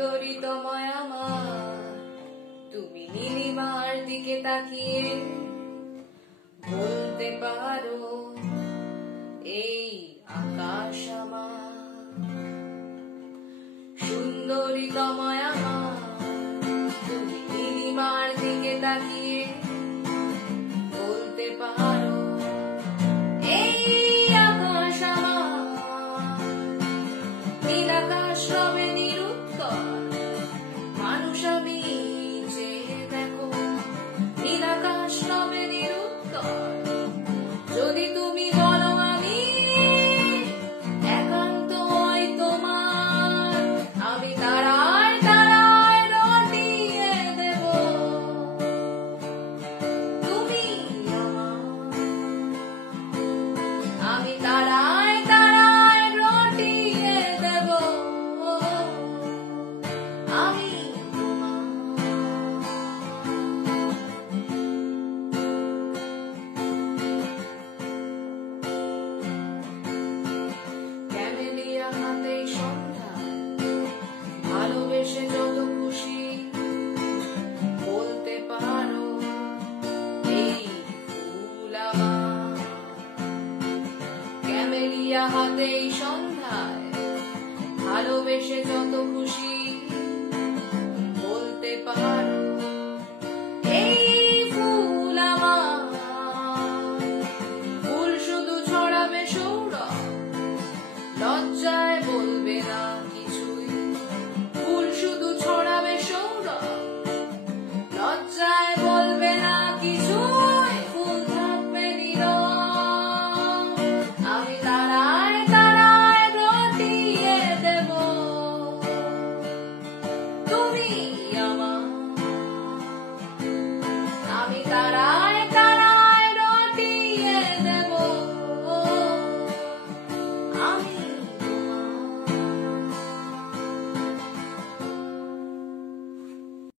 সুন্দরী তোমায় আমার, তুমি নীলিমার দিকে তাকিয়ে বলতে পারো এই আকাশ আমার। সুন্দরী তোমায় আমার, তুমি নীলিমার দিকে তাকিয়ে বলতে পারো এই আকাশ আমার। নীল আকাশ রবে নিরুত্তর, মানুষ আমি যে দেখো নীল আকাশ রবে নিরুত্তর। যদি তুমি বলো আমি একান্ত হই তোমার, আমি তারায় তারায় রটিয়ে দেব তুমি আমার। আমি তারায় তারায় রটিয়ে দেব আমি তোমার। ক্যামেলিয়া হাতে সন্ধ্যা, ভালোবেসে যত খুশি বলতে পারো এই ফুল আমার। ক্যামেলিয়া হাতে সন্ধ্যায়, ভালোবেসে যত খুশি বলতে পারো এই ফুল আমার। ফুল শুধু ছড়াবে সৌরভ, লজ্জায় বলবে না কিছুই। ফুল শুধু ছড়াবে সৌরভ, লজ্জায় বলবে না কিছুই। ফুল থাকবে নীরব, আমি তারায় তারায় রটিয়ে দেব তুমি আমার। আমি তারায়